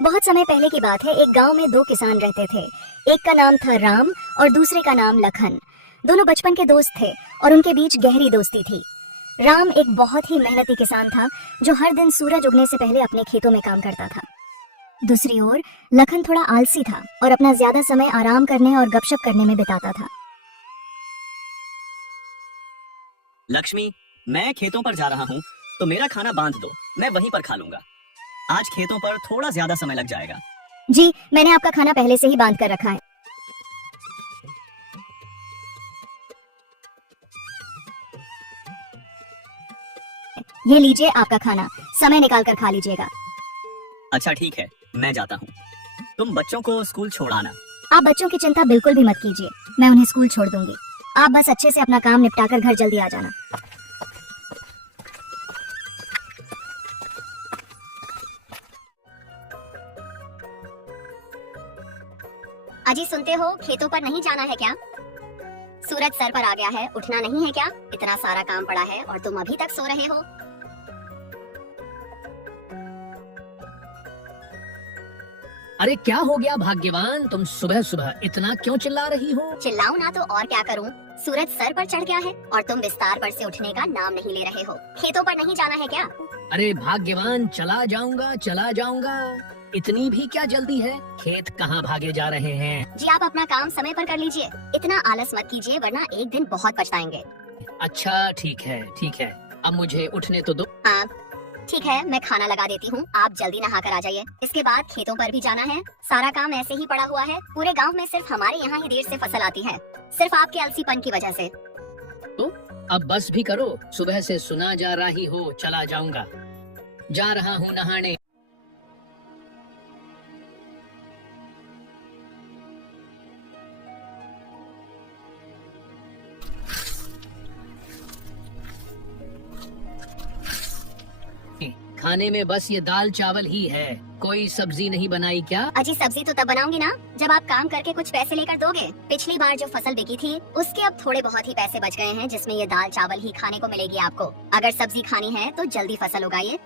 बहुत समय पहले की बात है। एक गांव में दो किसान रहते थे। एक का नाम था राम और दूसरे का नाम लखन। दोनों बचपन के दोस्त थे और उनके बीच गहरी दोस्ती थी। राम एक बहुत ही मेहनती किसान था जो हर दिन सूरज उगने से पहले अपने खेतों में काम करता था। दूसरी ओर लखन थोड़ा आलसी था और अपना ज्यादा समय आराम करने और गपशप करने में बिताता था। लक्ष्मी, मैं खेतों पर जा रहा हूँ, तो मेरा खाना बांध दो, मैं वहीं पर खा लूंगा। आज खेतों पर थोड़ा ज्यादा समय लग जाएगा। जी, मैंने आपका खाना पहले से ही बांध कर रखा है। ये लीजिए आपका खाना, समय निकाल कर खा लीजिएगा। अच्छा ठीक है, मैं जाता हूँ। तुम बच्चों को स्कूल छोड़ आना। आप बच्चों की चिंता बिल्कुल भी मत कीजिए, मैं उन्हें स्कूल छोड़ दूंगी। आप बस अच्छे से अपना काम निपटाकर घर जल्दी आ जाना। अजी सुनते हो, खेतों पर नहीं जाना है क्या? सूरज सर पर आ गया है, उठना नहीं है क्या? इतना सारा काम पड़ा है और तुम अभी तक सो रहे हो। अरे क्या हो गया भाग्यवान, तुम सुबह सुबह इतना क्यों चिल्ला रही हो? चिल्लाऊं ना तो और क्या करूं? सूरज सर पर चढ़ गया है और तुम बिस्तार पर से उठने का नाम नहीं ले रहे हो। खेतों पर नहीं जाना है क्या? अरे भाग्यवान, चला जाऊंगा चला जाऊंगा, इतनी भी क्या जल्दी है? खेत कहाँ भागे जा रहे हैं? जी आप अपना काम समय पर कर लीजिए, इतना आलस मत कीजिए वरना एक दिन बहुत पछताएंगे। अच्छा ठीक है, अब मुझे उठने तो दो। हाँ ठीक है, मैं खाना लगा देती हूँ, आप जल्दी नहा कर आ जाइए। इसके बाद खेतों पर भी जाना है। सारा काम ऐसे ही पड़ा हुआ है। पूरे गांव में सिर्फ हमारे यहाँ ही देर से फसल आती है, सिर्फ आपके आलसीपन की वजह से। तो अब बस भी करो, सुबह से सुना जा रही हो चला जाऊंगा। जा रहा हूँ नहाने। खाने में बस ये दाल चावल ही है, कोई सब्जी नहीं बनाई क्या? अजी सब्जी तो तब बनाऊंगी ना जब आप काम करके कुछ पैसे लेकर दोगे। पिछली बार जो फसल बिकी थी उसके अब थोड़े बहुत ही पैसे बच गए हैं, जिसमें ये दाल चावल ही खाने को मिलेगी आपको। अगर सब्जी खानी है तो जल्दी फसल उगाइए।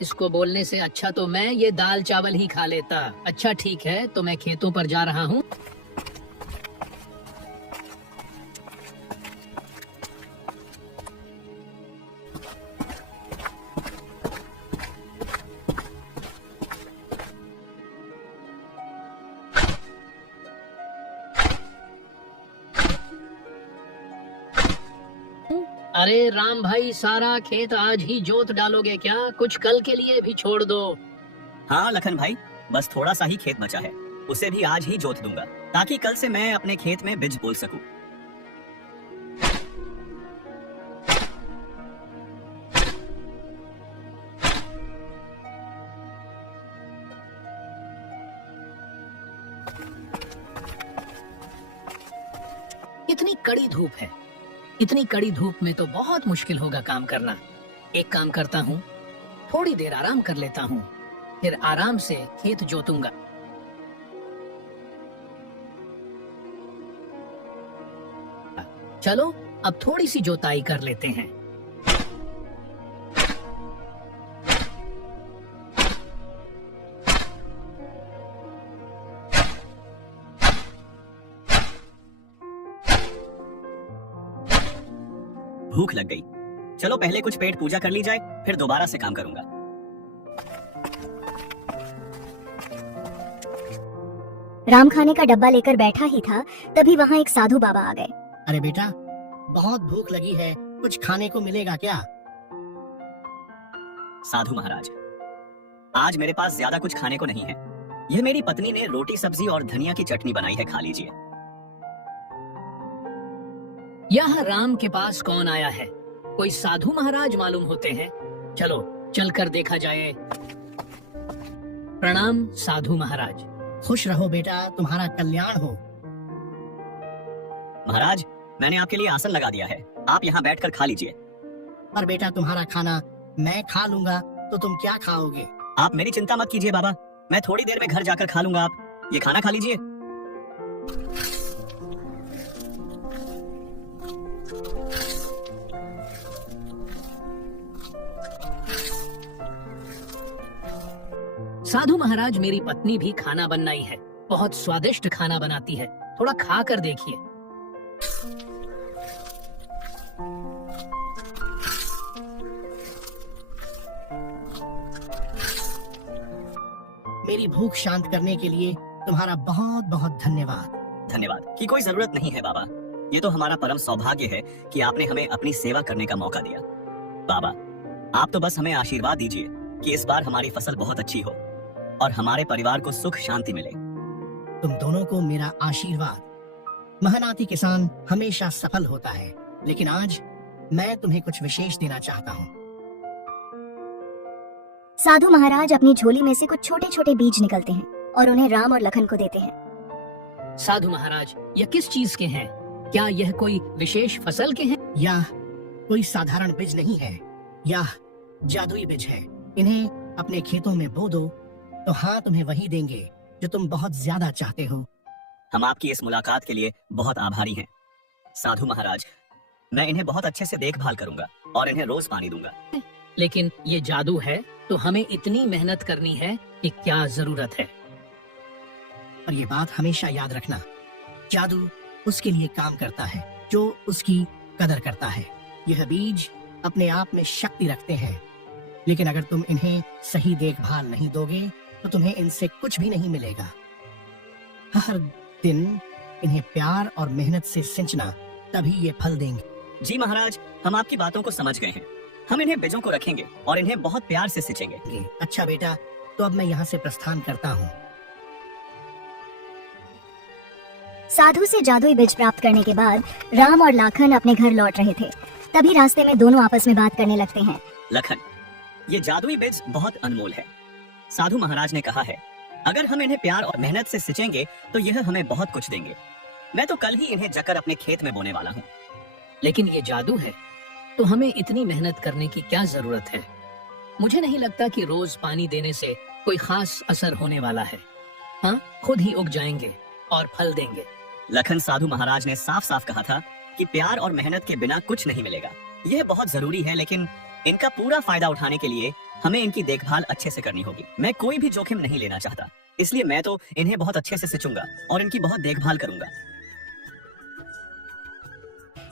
इसको बोलने से अच्छा तो मैं ये दाल चावल ही खा लेता। अच्छा ठीक है, तो मैं खेतों पर जा रहा हूँ। अरे राम भाई, सारा खेत आज ही जोत डालोगे क्या? कुछ कल के लिए भी छोड़ दो। हाँ लखन भाई, बस थोड़ा सा ही खेत बचा है, उसे भी आज ही जोत दूंगा, ताकि कल से मैं अपने खेत में बीज बोल सकूं। इतनी कड़ी धूप है, इतनी कड़ी धूप में तो बहुत मुश्किल होगा काम करना। एक काम करता हूँ, थोड़ी देर आराम कर लेता हूँ, फिर आराम से खेत जोतूंगा। चलो अब थोड़ी सी जोताई कर लेते हैं। भूख लग गई, चलो पहले कुछ पेट पूजा कर ली जाए, फिर दोबारा से काम करूंगा। राम खाने का डब्बा लेकर बैठा ही था, तभी वहाँ एक साधु बाबा आ गए। अरे बेटा, बहुत भूख लगी है, कुछ खाने को मिलेगा क्या? साधु महाराज, आज मेरे पास ज्यादा कुछ खाने को नहीं है। यह मेरी पत्नी ने रोटी सब्जी और धनिया की चटनी बनाई है, खा लीजिए। यह राम के पास कौन आया है? कोई साधु महाराज मालूम होते हैं। चलो चलकर देखा जाए। प्रणाम साधु महाराज। खुश रहो बेटा, तुम्हारा कल्याण हो। महाराज, मैंने आपके लिए आसन लगा दिया है, आप यहाँ बैठकर खा लीजिए। पर बेटा, तुम्हारा खाना मैं खा लूंगा तो तुम क्या खाओगे? आप मेरी चिंता मत कीजिए बाबा, मैं थोड़ी देर में घर जाकर खा लूंगा। आप ये खाना खा लीजिए। साधु महाराज, मेरी पत्नी भी खाना बनाई है। बहुत स्वादिष्ट खाना बनाती है, थोड़ा खा कर देखिए। मेरी भूख शांत करने के लिए तुम्हारा बहुत बहुत धन्यवाद। धन्यवाद की कोई जरूरत नहीं है बाबा। ये तो हमारा परम सौभाग्य है कि आपने हमें अपनी सेवा करने का मौका दिया। बाबा, आप तो बस हमें आशीर्वाद दीजिए कि इस बार हमारी फसल बहुत अच्छी हो और हमारे परिवार को सुख शांति मिले। तुम दोनों को मेरा आशीर्वाद। मेहनती किसान हमेशा सफल होता है, लेकिन आज मैं तुम्हें कुछ विशेष देना चाहता हूँ। साधु महाराज अपनी झोली में से कुछ छोटे छोटे बीज निकलते हैं और उन्हें राम और लखन को देते हैं। साधु महाराज, यह किस चीज के हैं? क्या यह कोई विशेष फसल के हैं? यह कोई साधारण बीज नहीं है, यह जादुई बीज है। इन्हें अपने खेतों में बो दो तो हाँ, तुम्हें वही देंगे जो तुम बहुत ज्यादा चाहते हो। हम आपकी इस मुलाकात के लिए बहुत आभारी हैं। साधु महाराज, मैं इन्हें बहुत अच्छे से देखभाल करूंगा और इन्हें रोज पानी दूंगा। लेकिन ये जादू है तो हमें इतनी मेहनत करनी है कि क्या जरूरत है? और ये बात हमेशा याद रखना, जादू उसके लिए काम करता है जो उसकी कदर करता है। यह बीज अपने आप में शक्ति रखते हैं, लेकिन अगर तुम इन्हें सही देखभाल नहीं दोगे तो तुम्हें इनसे कुछ भी नहीं मिलेगा। हर दिन इन्हें प्यार और मेहनत से सिंचना, तभी ये फल देंगे। जी महाराज, हम आपकी बातों को समझ गए हैं। हम इन्हें बीजों को रखेंगे और इन्हें बहुत प्यार से सिंचेंगे। अच्छा बेटा, तो अब मैं यहाँ से प्रस्थान करता हूँ। साधु से जादुई बीज प्राप्त करने के बाद राम और लखन अपने घर लौट रहे थे। तभी रास्ते में दोनों आपस में बात करने लगते हैं। लखन, ये जादुई बीज बहुत अनमोल है। साधु महाराज ने कहा है, अगर हम इन्हें प्यार और मेहनत से सिंचेंगे तो यह हमें बहुत कुछ देंगे। मैं तो कल ही इन्हें जकर अपने खेत में बोने वाला हूँ। लेकिन ये जादू है तो हमें इतनी मेहनत करने की क्या जरूरत है? मुझे नहीं लगता कि रोज पानी देने से कोई खास असर होने वाला है। हाँ, खुद ही उग जाएंगे और फल देंगे। लखन, साधु महाराज ने साफ साफ कहा था कि प्यार और मेहनत के बिना कुछ नहीं मिलेगा। यह बहुत जरूरी है, लेकिन इनका पूरा फायदा उठाने के लिए हमें इनकी देखभाल अच्छे से करनी होगी। मैं कोई भी जोखिम नहीं लेना चाहता, इसलिए मैं तो इन्हें बहुत अच्छे से सिंचूंगा और इनकी बहुत देखभाल करूंगा।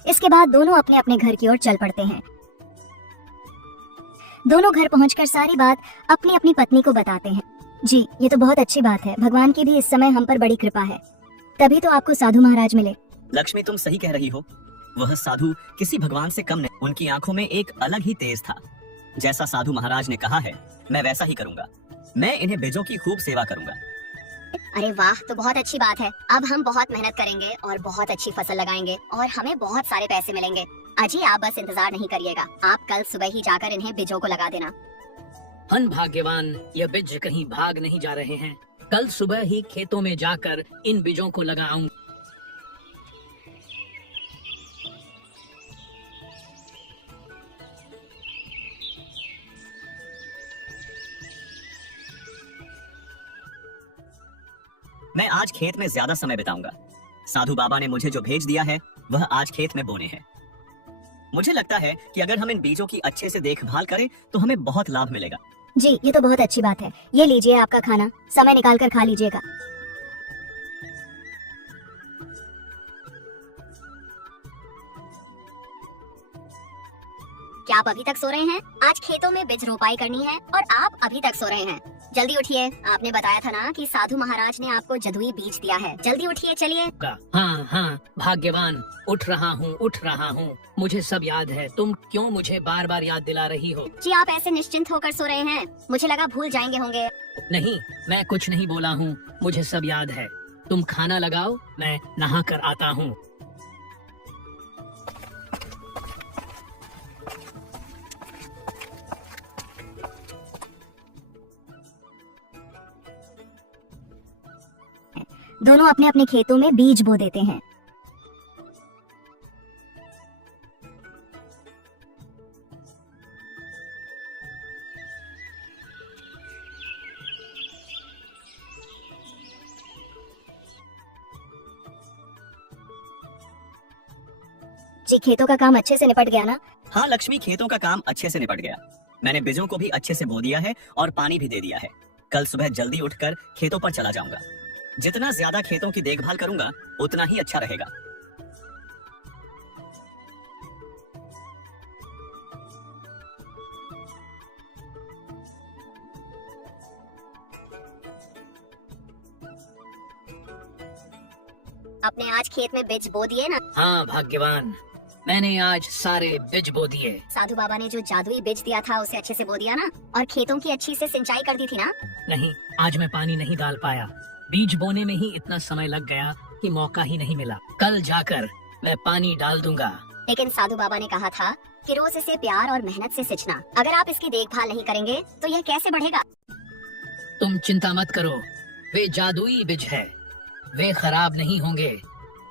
इसके बाद दोनों अपने अपने घर की ओर चल पड़ते हैं। दोनों घर पहुंचकर सारी बात अपनी अपनी पत्नी को बताते हैं। जी, ये तो बहुत अच्छी बात है। भगवान की भी इस समय हम पर बड़ी कृपा है, तभी तो आपको साधु महाराज मिले। लक्ष्मी, तुम सही कह रही हो। वह साधु किसी भगवान से कम नहीं। उनकी आंखों में एक अलग ही तेज था। जैसा साधु महाराज ने कहा है, मैं वैसा ही करूंगा। मैं इन्हें बीजों की खूब सेवा करूंगा। अरे वाह, तो बहुत अच्छी बात है। अब हम बहुत मेहनत करेंगे और बहुत अच्छी फसल लगाएंगे और हमें बहुत सारे पैसे मिलेंगे। अजी, आप बस इंतजार नहीं करिएगा, आप कल सुबह ही जाकर इन्हें बीजों को लगा देना। हन भाग्यवान, यह बीज कहीं भाग नहीं जा रहे हैं। कल सुबह ही खेतों में जाकर इन बीजों को लगाऊं। मैं आज खेत में ज्यादा समय बिताऊंगा। साधु बाबा ने मुझे जो भेज दिया है वह आज खेत में बोने हैं। मुझे लगता है कि अगर हम इन बीजों की अच्छे से देखभाल करें तो हमें बहुत लाभ मिलेगा। जी, ये तो बहुत अच्छी बात है। ये लीजिए आपका खाना, समय निकाल कर खा लीजिएगा। क्या आप अभी तक सो रहे हैं? आज खेतों में बीज रोपाई करनी है और आप अभी तक सो रहे हैं। जल्दी उठिए, आपने बताया था ना कि साधु महाराज ने आपको जादुई बीज दिया है। जल्दी उठिए, चलिए। हाँ हाँ, भाग्यवान, उठ रहा हूँ। मुझे सब याद है। तुम क्यों मुझे बार बार याद दिला रही हो? जी, आप ऐसे निश्चिंत होकर सो रहे हैं, मुझे लगा भूल जाएंगे होंगे। नहीं, मैं कुछ नहीं बोला हूँ, मुझे सब याद है। तुम खाना लगाओ, मैं नहा कर आता हूँ। दोनों अपने अपने खेतों में बीज बो देते हैं। जी, खेतों का काम अच्छे से निपट गया ना? हाँ लक्ष्मी, खेतों का काम अच्छे से निपट गया। मैंने बीजों को भी अच्छे से बो दिया है और पानी भी दे दिया है। कल सुबह जल्दी उठकर खेतों पर चला जाऊंगा। जितना ज्यादा खेतों की देखभाल करूंगा उतना ही अच्छा रहेगा। अपने आज खेत में बीज बो दिए ना? हाँ भाग्यवान, मैंने आज सारे बीज बो दिए। साधु बाबा ने जो जादुई बीज दिया था उसे अच्छे से बो दिया ना? और खेतों की अच्छी से सिंचाई कर दी थी ना? नहीं, आज मैं पानी नहीं डाल पाया। बीज बोने में ही इतना समय लग गया कि मौका ही नहीं मिला। कल जाकर मैं पानी डाल दूंगा। लेकिन साधु बाबा ने कहा था कि रोज इसे प्यार और मेहनत से सिंचना। अगर आप इसकी देखभाल नहीं करेंगे तो यह कैसे बढ़ेगा? तुम चिंता मत करो, वे जादुई बीज है, वे खराब नहीं होंगे।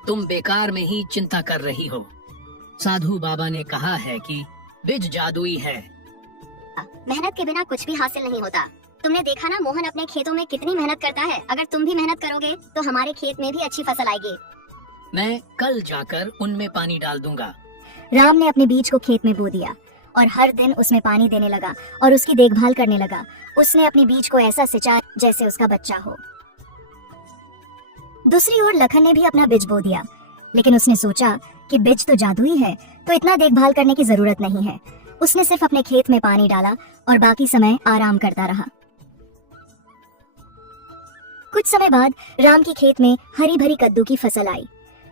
तुम बेकार में ही चिंता कर रही हो। साधु बाबा ने कहा है कि बीज जादुई है। मेहनत के बिना कुछ भी हासिल नहीं होता। तुमने देखा ना मोहन अपने खेतों में कितनी मेहनत करता है। अगर तुम भी मेहनत करोगे तो हमारे खेत में भी अच्छी फसल आएगी। मैं कल जाकर उनमें पानी डाल दूंगा। राम ने अपने बीज को खेत में बो दिया और हर दिन उसमें पानी देने लगा और उसकी देखभाल करने लगा। उसने अपने बीज को ऐसा सिंचा जैसे उसका बच्चा हो। दूसरी ओर लखन ने भी अपना बीज बो दिया, लेकिन उसने सोचा कि बीज तो जादुई है तो इतना देखभाल करने की जरूरत नहीं है। उसने सिर्फ अपने खेत में पानी डाला और बाकी समय आराम करता रहा। कुछ समय बाद राम के खेत में हरी भरी कद्दू की फसल आई,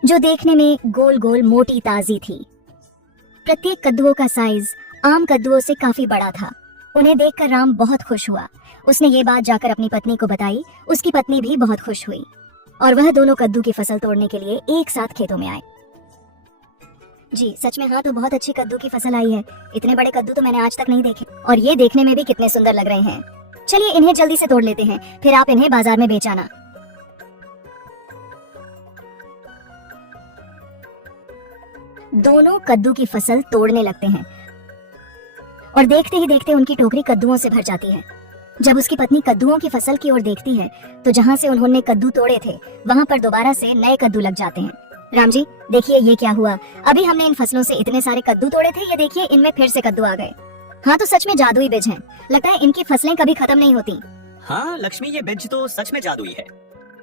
जो देखने में गोल गोल मोटी ताजी थी। प्रत्येक कद्दुओं का साइज आम कद्दुओं से काफी बड़ा था। उन्हें देखकर राम बहुत खुश हुआ। उसने ये बात जाकर अपनी पत्नी को बताई। उसकी पत्नी भी बहुत खुश हुई और वह दोनों कद्दू की फसल तोड़ने के लिए एक साथ खेतों में आए। जी सच में, हाँ, तो बहुत अच्छी कद्दू की फसल आई है। इतने बड़े कद्दू तो मैंने आज तक नहीं देखे और ये देखने में भी कितने सुंदर लग रहे हैं। चलिए इन्हें जल्दी से तोड़ लेते हैं, फिर आप इन्हें बाजार में बेच आना। दोनों कद्दू की फसल तोड़ने लगते हैं और देखते ही देखते उनकी टोकरी कद्दुओं से भर जाती है। जब उसकी पत्नी कद्दुओं की फसल की ओर देखती है तो जहाँ से उन्होंने कद्दू तोड़े थे वहाँ पर दोबारा से नए कद्दू लग जाते हैं। राम जी देखिए ये क्या हुआ। अभी हमने इन फसलों से इतने सारे कद्दू तोड़े थे, ये देखिए इनमें फिर से कद्दू आ गए। हाँ तो सच में जादुई बीज हैं। लगता है इनकी फसलें कभी खत्म नहीं होती। हाँ लक्ष्मी, ये बीज तो सच में जादुई है।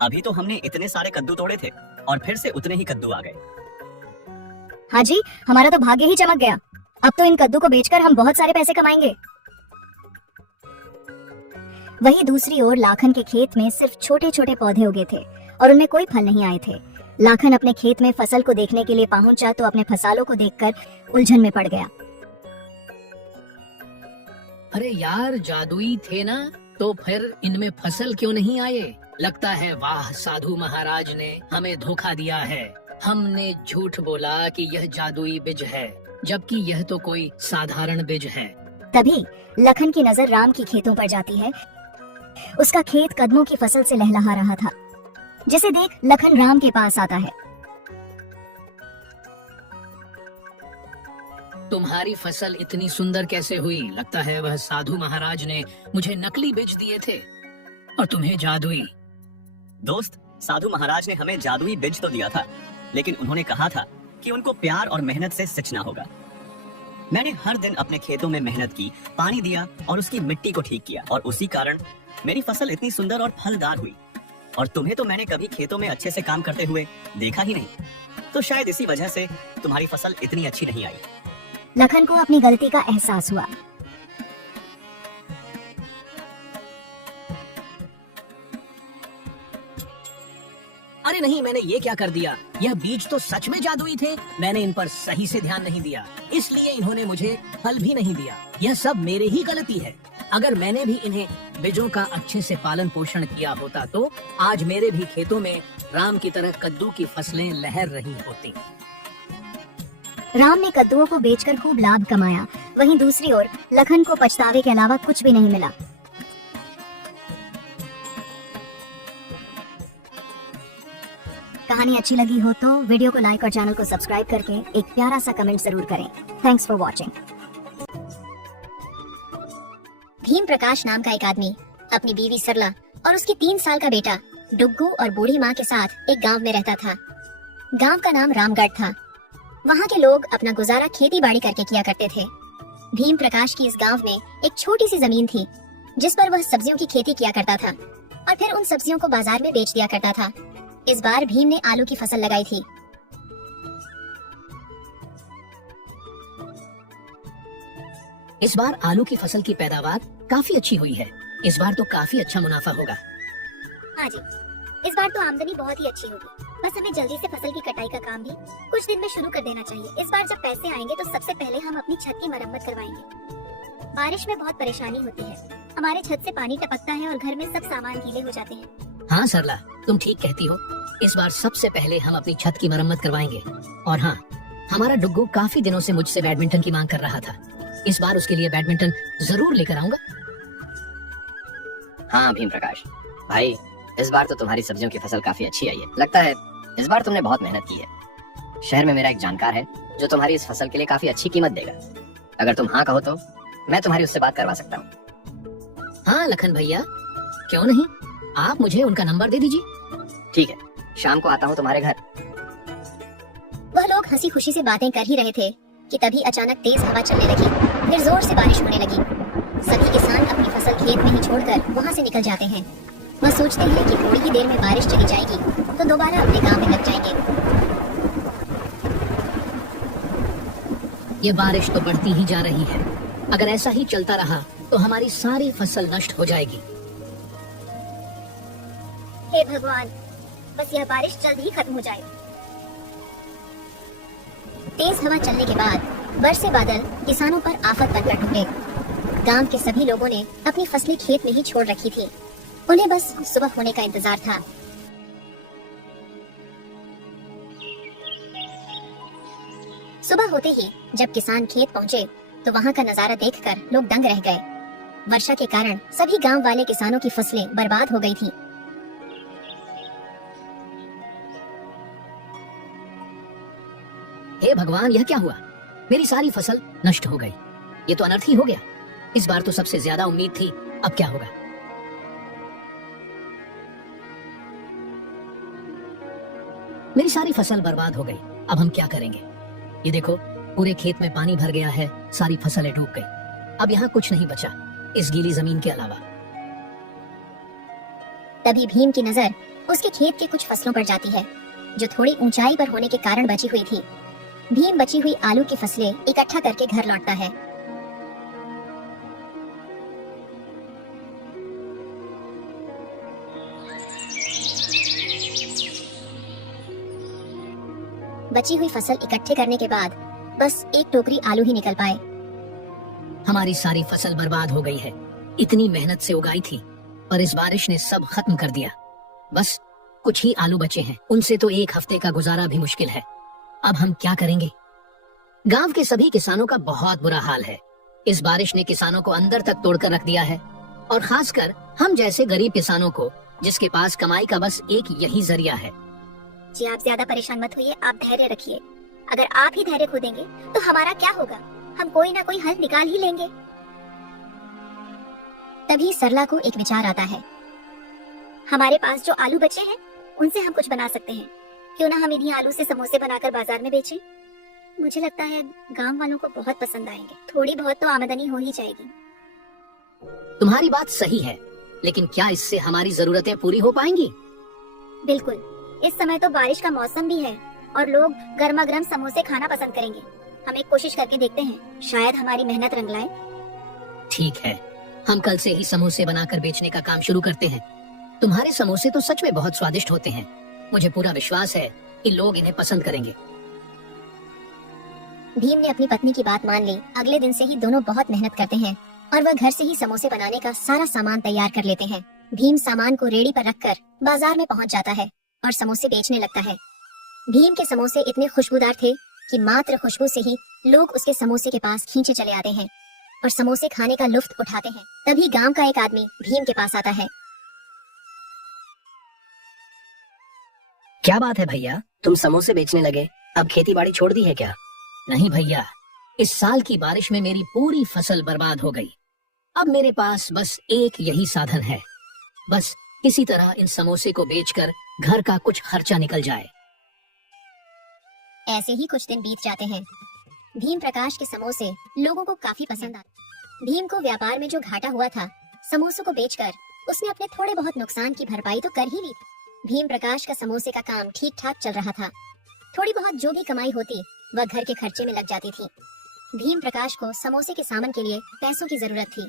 अभी तो हमने इतने सारे कद्दू तोड़े थे और फिर से उतने ही कद्दू आ गए। हाँ जी, हमारा तो भाग्य ही चमक गया। अब तो इन कद्दू को बेचकर हम बहुत सारे पैसे कमाएंगे। वहीं दूसरी ओर लाखन के खेत में सिर्फ छोटे छोटे पौधे उगे थे और उनमें कोई फल नहीं आए थे। लाखन अपने खेत में फसल को देखने के लिए पहुंचा तो अपने फसालों को देखकर उलझन में पड़ गया। अरे यार, जादुई थे ना, तो फिर इनमें फसल क्यों नहीं आए? लगता है वाह, साधु महाराज ने हमें धोखा दिया है। हमने झूठ बोला कि यह जादुई बीज है, जबकि यह तो कोई साधारण बीज है। तभी लखन की नजर राम की खेतों पर जाती है। उसका खेत कदमों की फसल से लहलहा रहा था, जिसे देख लखन राम के पास आता है। तुम्हारी फसल इतनी सुंदर कैसे हुई? लगता है वह साधु महाराज ने मुझे नकली बीज दिए थे और तुम्हें जादुई। दोस्त, साधु महाराज ने हमें जादुई बीज तो दिया था, लेकिन उन्होंने कहा था कि उनको प्यार और मेहनत से सिंचना होगा। मैंने हर दिन अपने खेतों में मेहनत की, पानी दिया और उसकी मिट्टी को ठीक किया, और उसी कारण मेरी फसल इतनी सुंदर और फलदार हुई। और तुम्हें तो मैंने कभी खेतों में अच्छे से काम करते हुए देखा ही नहीं, तो शायद इसी वजह से तुम्हारी फसल इतनी अच्छी नहीं आई। लखन को अपनी गलती का एहसास हुआ। अरे नहीं, मैंने ये क्या कर दिया? यह बीज तो सच में जादुई थे। मैंने इन पर सही से ध्यान नहीं दिया, इसलिए इन्होंने मुझे फल भी नहीं दिया। यह सब मेरी ही गलती है। अगर मैंने भी इन्हें बीजों का अच्छे से पालन पोषण किया होता तो आज मेरे भी खेतों में राम की तरह कद्दू की फसलें लहर रही होती। राम ने कद्दुओं को बेचकर खूब लाभ कमाया। वहीं दूसरी ओर लखन को पछतावे के अलावा कुछ भी नहीं मिला। कहानी अच्छी लगी हो तो वीडियो को लाइक और चैनल को सब्सक्राइब करके एक प्यारा सा कमेंट जरूर करें। Thanks for watching. Bhim Prakash नाम का एक आदमी अपनी बीवी सरला और उसके 3 साल का बेटा डुग्गू और बूढ़ी माँ के साथ एक गांव में रहता था। गांव का नाम रामगढ़ था। वहाँ के लोग अपना गुजारा खेती बाड़ी करके किया करते थे। भीम प्रकाश की इस गांव में एक छोटी सी जमीन थी। जिस पर वह सब्जियों की खेती किया करता था और फिर उन सब्जियों को बाजार में बेच दिया करता था। इस बार भीम ने आलू की फसल लगाई थी। इस बार आलू की फसल की पैदावार काफी अच्छी हुई है। इस बार तो काफी अच्छा मुनाफा होगा। हाँ जी, इस बार तो आमदनी बहुत ही अच्छी होगी। बस हमें जल्दी से फसल की कटाई का काम भी कुछ दिन में शुरू कर देना चाहिए। इस बार जब पैसे आएंगे तो सबसे पहले हम अपनी छत की मरम्मत करवाएंगे। बारिश में बहुत परेशानी होती है। हमारे छत से पानी टपकता है और घर में सब सामान गीले हो जाते हैं। हाँ सरला, तुम ठीक कहती हो। इस बार सबसे पहले हम अपनी छत की मरम्मत करवाएंगे। और हाँ, हमारा डुग्गू काफी दिनों से मुझसे बैडमिंटन की मांग कर रहा था। इस बार उसके लिए बैडमिंटन जरूर लेकर आऊंगा। हाँ भीम प्रकाश भाई, इस बार तो तुम्हारी सब्जियों की फसल काफी अच्छी आई है। लगता है इस बार तुमने बहुत मेहनत की है। शहर में मेरा एक जानकार है जो तुम्हारी इस फसल के लिए काफी अच्छी कीमत देगा। अगर तुम हाँ कहो तो मैं तुम्हारी उससे बात करवा सकता हूँ। हाँ लखन भैया, क्यों नहीं, आप मुझे उनका नंबर दे दीजिए। ठीक है, शाम को आता हूँ तुम्हारे घर। वह लोग हंसी खुशी से बातें कर ही रहे थे कि तभी अचानक तेज हवा चलने लगी। फिर जोर से बारिश होने लगी। सभी किसान अपनी फसल खेत में ही छोड़कर वहाँ से निकल जाते हैं। वह सोचते हैं कि थोड़ी ही देर में बारिश चली जाएगी तो दोबारा अपने काम में लग जाएंगे। ये बारिश तो बढ़ती ही जा रही है। अगर ऐसा ही चलता रहा तो हमारी सारी फसल नष्ट हो जाएगी। हे भगवान, बस यह बारिश जल्द ही खत्म हो जाए। तेज हवा चलने के बाद बरसे बादल किसानों पर आफत बनकर टूटे। गांव के सभी लोगों ने अपनी फसलें खेत में ही छोड़ रखी थी। उन्हें बस सुबह होने का इंतजार था। सुबह होते ही जब किसान खेत पहुंचे तो वहां का नजारा देखकर लोग दंग रह गए। वर्षा के कारण सभी गांव वाले किसानों की फसलें बर्बाद हो गई थी। हे भगवान, यह क्या हुआ? मेरी सारी फसल नष्ट हो गई। ये तो अनर्थ ही हो गया। इस बार तो सबसे ज्यादा उम्मीद थी। अब क्या होगा? मेरी सारी फसल बर्बाद हो गई। अब हम क्या करेंगे? ये देखो, पूरे खेत में पानी भर गया है। सारी फसलें डूब गई। अब यहाँ कुछ नहीं बचा इस गीली जमीन के अलावा। तभी भीम की नजर उसके खेत के कुछ फसलों पर जाती है जो थोड़ी ऊंचाई पर होने के कारण बची हुई थी। भीम बची हुई आलू की फसलें इकट्ठा करके घर लौटता है। बची हुई फसल इकट्ठे करने के बाद बस एक टोकरी आलू ही निकल पाए। हमारी सारी फसल बर्बाद हो गई है। इतनी मेहनत से उगाई थी पर इस बारिश ने सब खत्म कर दिया। बस कुछ ही आलू बचे हैं। उनसे तो एक हफ्ते का गुजारा भी मुश्किल है। अब हम क्या करेंगे? गांव के सभी किसानों का बहुत बुरा हाल है। इस बारिश ने किसानों को अंदर तक तोड़कर रख दिया है, और खासकर हम जैसे गरीब किसानों को, जिसके पास कमाई का बस एक यही जरिया है। जी आप ज्यादा परेशान मत होइए, आप धैर्य रखिए। अगर आप ही धैर्य खो देंगे तो हमारा क्या होगा? हम कोई ना कोई हल निकाल ही लेंगे। तभी सरला को एक विचार आता है। हमारे पास जो आलू बचे हैं उनसे हम कुछ बना सकते हैं। क्यों ना हम इन्हीं आलू से समोसे बनाकर बाजार में बेचें? मुझे लगता है गांव वालों को बहुत पसंद आएंगे। थोड़ी बहुत तो आमदनी हो ही जाएगी। तुम्हारी बात सही है, लेकिन क्या इससे हमारी जरूरतें पूरी हो पाएंगी? बिल्कुल, इस समय तो बारिश का मौसम भी है और लोग गर्मा गर्म समोसे खाना पसंद करेंगे। हम एक कोशिश करके देखते हैं, शायद हमारी मेहनत रंग लाए। ठीक है, हम कल से ही समोसे बनाकर बेचने का काम शुरू करते हैं। तुम्हारे समोसे तो सच में बहुत स्वादिष्ट होते हैं। मुझे पूरा विश्वास है कि लोग इन्हें पसंद करेंगे। भीम ने अपनी पत्नी की बात मान ली। अगले दिन से ही दोनों बहुत मेहनत करते हैं और वह घर से ही समोसे बनाने का सारा सामान तैयार कर लेते हैं। भीम सामान को रेडी पर रखकर बाजार में पहुंच जाता है और समोसे बेचने लगता है। भीम के समोसे इतने खुशबूदार थे कि मात्र खुशबू से ही लोग उसके समोसे के पास खींचे चले आते हैं और समोसे खाने का लुत्फ उठाते हैं। तभी गांव का एक आदमी भीम के पास आता है। क्या बात है भैया, तुम समोसे बेचने लगे? अब खेती बाड़ी छोड़ दी है क्या? नहीं भैया, इस साल की बारिश में मेरी पूरी फसल बर्बाद हो गई। अब मेरे पास बस एक यही साधन है। बस किसी तरह इन समोसे को बेचकर घर का कुछ खर्चा निकल जाए। ऐसे ही कुछ दिन बीत जाते हैं। भीम प्रकाश के समोसे लोगों को काफी पसंद आते। भीम को व्यापार में जो घाटा हुआ था समोसों को बेचकर उसने अपने थोड़े बहुत नुकसान की भरपाई तो कर ही ली। भीम प्रकाश का समोसे का काम ठीक ठाक चल रहा था। थोड़ी बहुत जो भी कमाई होती वह घर के खर्चे में लग जाती थी। भीम प्रकाश को समोसे के सामान के लिए पैसों की जरूरत थी।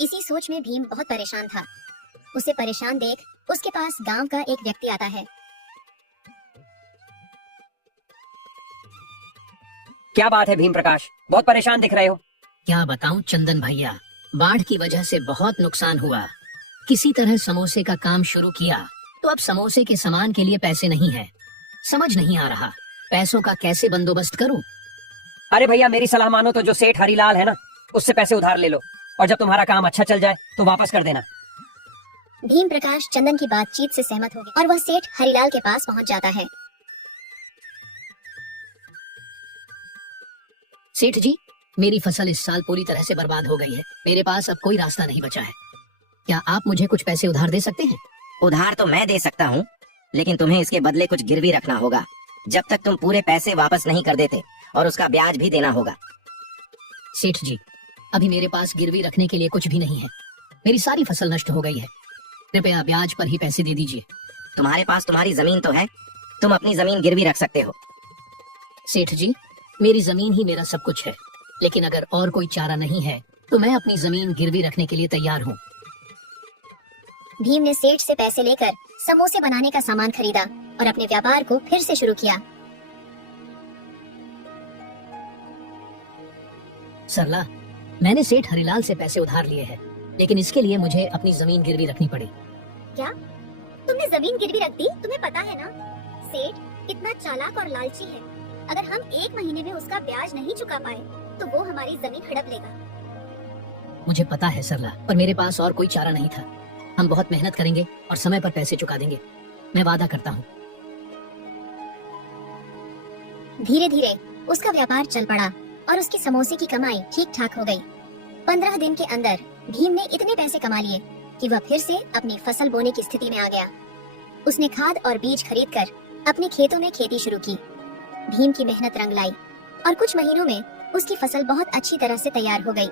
इसी सोच में भीम बहुत परेशान था। उसे परेशान देख उसके पास गांव का एक व्यक्ति आता है। क्या बात है भीम प्रकाश, बहुत परेशान दिख रहे हो। क्या बताऊं चंदन भैया, बाढ़ की वजह से बहुत नुकसान हुआ। किसी तरह समोसे का काम शुरू किया तो अब समोसे के सामान के लिए पैसे नहीं है। समझ नहीं आ रहा पैसों का कैसे बंदोबस्त करूं। अरे भैया मेरी सलाह मानो तो जो सेठ हरीलाल है ना, उससे पैसे उधार ले लो और जब तुम्हारा काम अच्छा चल जाए तो वापस कर देना। भीम प्रकाश चंदन की बातचीत से सहमत हो गया और वह सेठ हरीलाल के पास पहुंच जाता है। सेठ जी, मेरी फसल इस साल पूरी तरह से बर्बाद हो गई है। मेरे पास अब कोई रास्ता नहीं बचा है। क्या आप मुझे कुछ पैसे उधार दे सकते हैं? उधार तो मैं दे सकता हूँ, लेकिन तुम्हें इसके बदले कुछ गिरवी रखना होगा। जब तक तुम पूरे पैसे वापस नहीं कर देते, और उसका ब्याज भी देना होगा। सेठ जी, अभी मेरे पास गिरवी रखने के लिए कुछ भी नहीं है। मेरी सारी फसल नष्ट हो गई है। कृपया ब्याज पर ही पैसे दे दीजिए। तुम्हारे पास तुम्हारी जमीन तो है, तुम अपनी जमीन गिरवी रख सकते हो। सेठ जी, मेरी जमीन ही मेरा सब कुछ है, लेकिन अगर और कोई चारा नहीं है तो मैं अपनी जमीन गिरवी रखने के लिए तैयार हूँ। भीम ने सेठ से पैसे लेकर समोसे बनाने का सामान खरीदा और अपने व्यापार को फिर से शुरू किया। सरला, मैंने सेठ हरिलाल से पैसे उधार लिए हैं, लेकिन इसके लिए मुझे अपनी जमीन गिरवी रखनी पड़ी। क्या तुमने जमीन गिरवी रख दी? तुम्हें पता है ना, सेठ कितना चालाक और लालची है। अगर हम 1 महीने में उसका ब्याज नहीं चुका पाए तो वो हमारी जमीन हड़प लेगा। मुझे पता है सरला, पर मेरे पास और कोई चारा नहीं था। हम बहुत मेहनत करेंगे और समय पर पैसे चुका देंगे, मैं वादा करता हूँ। धीरे धीरे उसका व्यापार चल पड़ा और उसकी समोसे की कमाई ठीक ठाक हो गई। 15 दिन के अंदर भीम ने इतने पैसे कमा लिए कि वह फिर से अपनी फसल बोने की स्थिति में आ गया। उसने खाद और बीज खरीदकर अपने खेतों में खेती शुरू की। भीम की मेहनत रंग लाई और कुछ महीनों में उसकी फसल बहुत अच्छी तरह से तैयार हो गई।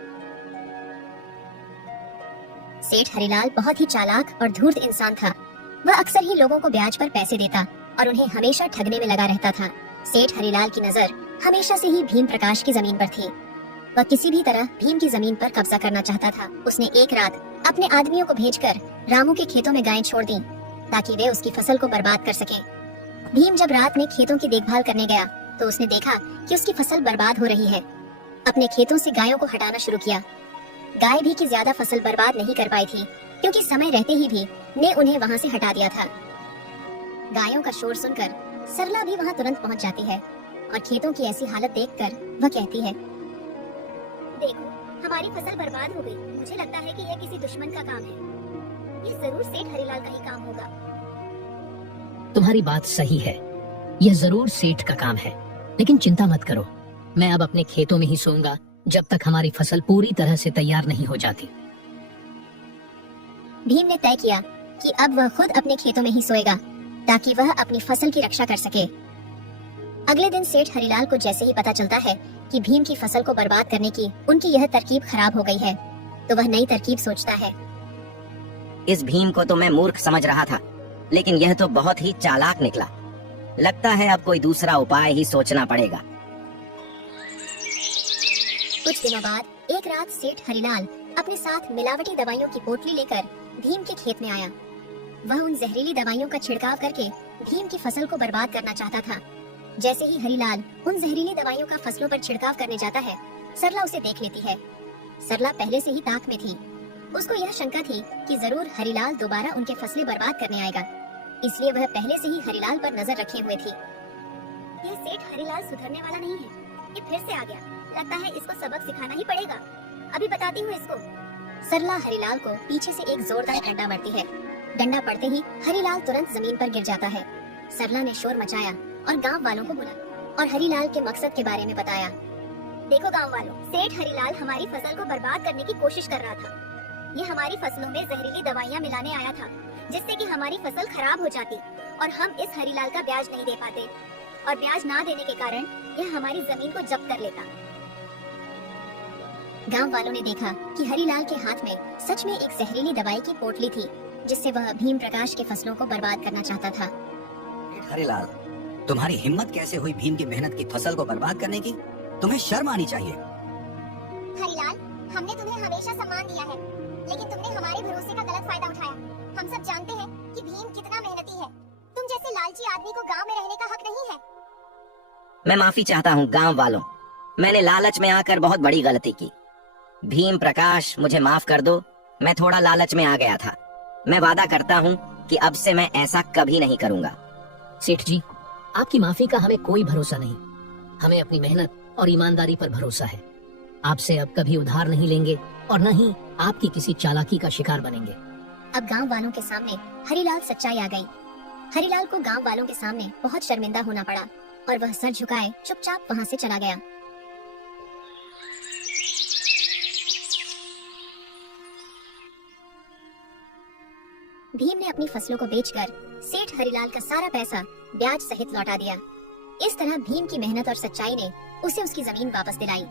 सेठ हरिलाल बहुत ही चालाक और धूर्त इंसान था। वह अक्सर ही लोगों को ब्याज पर पैसे देता और उन्हें हमेशा ठगने में लगा रहता था। सेठ हरिलाल की नजर हमेशा से ही भीम प्रकाश की जमीन पर थी। वह किसी भी तरह भीम की जमीन पर कब्जा करना चाहता था। उसने एक रात अपने आदमियों को भेजकर रामू के खेतों में गायें छोड़ दी ताकि वे उसकी फसल को बर्बाद कर सकें। भीम जब रात में खेतों की देखभाल करने गया तो उसने देखा कि उसकी फसल बर्बाद हो रही है। अपने खेतों से गायों को हटाना शुरू किया। गाय भी की ज्यादा फसल बर्बाद नहीं कर पाई थी, क्योंकि समय रहते ही भी ने उन्हें वहां से हटा दिया था। गायों का शोर सुनकर सरला भी वहां तुरंत पहुंच जाती है और खेतों की ऐसी हालत देखकर वह कहती है, देखो हमारी फसल बर्बाद हो गई। मुझे लगता है कि यह किसी दुश्मन का काम है। ये जरूर सेठ हरिलाल का ही काम होगा। तुम्हारी बात सही है, यह जरूर सेठ का काम है, लेकिन चिंता मत करो, मैं अब अपने खेतों में ही सोऊंगा जब तक हमारी फसल पूरी तरह से तैयार नहीं हो जाती। भीम ने तय किया कि अब वह खुद अपने खेतों में ही सोएगा ताकि वह अपनी फसल की रक्षा कर सके। अगले दिन सेठ हरिलाल को जैसे ही पता चलता है कि भीम की फसल को बर्बाद करने की उनकी यह तरकीब खराब हो गई है, तो वह नई तरकीब सोचता है। इस भीम को तो मैं मूर्ख समझ रहा था, लेकिन यह तो बहुत ही चालाक निकला। लगता है अब कोई दूसरा उपाय ही सोचना पड़ेगा। कुछ दिनों बाद एक रात सेठ हरिलाल अपने साथ मिलावटी दवाइयों की पोटली लेकर भीम के खेत में आया। वह उन जहरीली दवाइयों का छिड़काव करके भीम की फसल को बर्बाद करना चाहता था। जैसे ही हरिलाल उन जहरीली दवाइयों का फसलों पर छिड़काव करने जाता है, सरला उसे देख लेती है। सरला पहले से ही ताक में थी। उसको यह शंका थी कि जरूर हरिलाल दोबारा उनके फसलें बर्बाद करने आएगा, इसलिए वह पहले से ही हरिलाल पर नजर रखे हुए थी। यह सेठ हरिलाल सुधरने वाला नहीं है, ये फिर से आ गया। लगता है इसको सबक सिखाना ही पड़ेगा। अभी बताती हूँ इसको। सरला हरिलाल को पीछे से एक जोरदार डंडा मारती है। डंडा पड़ते ही हरिलाल तुरंत जमीन पर गिर जाता है। सरला ने शोर मचाया और गांव वालों को बुलाया और हरिलाल के मकसद के बारे में बताया। देखो गांव वालों, सेठ हरिलाल हमारी फसल को बर्बाद करने की कोशिश कर रहा था। ये हमारी फसलों में जहरीली दवाइयाँ मिलाने आया था, जिससे कि हमारी फसल खराब हो जाती और हम इस हरिलाल का ब्याज नहीं दे पाते, और ब्याज ना देने के कारण यह हमारी जमीन को जब्त कर लेता। गांव वालों ने देखा कि हरीलाल के हाथ में सच में एक जहरीली दवाई की पोटली थी, जिससे वह भीम प्रकाश की फसलों को बर्बाद करना चाहता था। हरिलाल, तुम्हारी हिम्मत कैसे हुई भीम की मेहनत की फसल को बर्बाद करने की? तुम्हें शर्म आनी चाहिए। हरीलाल, हमने तुम्हें हमेशा सम्मान दिया है, लेकिन तुमने हमारे भरोसे का गलत फायदा उठाया। हम सब जानते हैं कि भीम कितना मेहनती है। तुम जैसे लालची आदमी को गांव में रहने का हक नहीं है। मैं माफी चाहता हूँ गांव वालों, मैंने लालच में आकर बहुत बड़ी गलती की। भीम प्रकाश, मुझे माफ कर दो, मैं थोड़ा लालच में आ गया था। मैं वादा करता हूँ कि अब से मैं ऐसा कभी नहीं करूँगा। सेठ जी, आपकी माफी का हमें कोई भरोसा नहीं। हमें अपनी मेहनत और ईमानदारी पर भरोसा है। आपसे अब कभी उधार नहीं लेंगे और न ही आपकी किसी चालाकी का शिकार बनेंगे। अब गांव वालों के सामने हरीलाल सच्चाई आ गई। हरीलाल को गांव वालों के सामने बहुत शर्मिंदा होना पड़ा और वह सर झुकाए चुपचाप वहां से चला गया। भीम ने अपनी फसलों को बेचकर सेठ हरीलाल का सारा पैसा ब्याज सहित लौटा दिया। इस तरह भीम की मेहनत और सच्चाई ने उसे उसकी जमीन वापस दिलाई।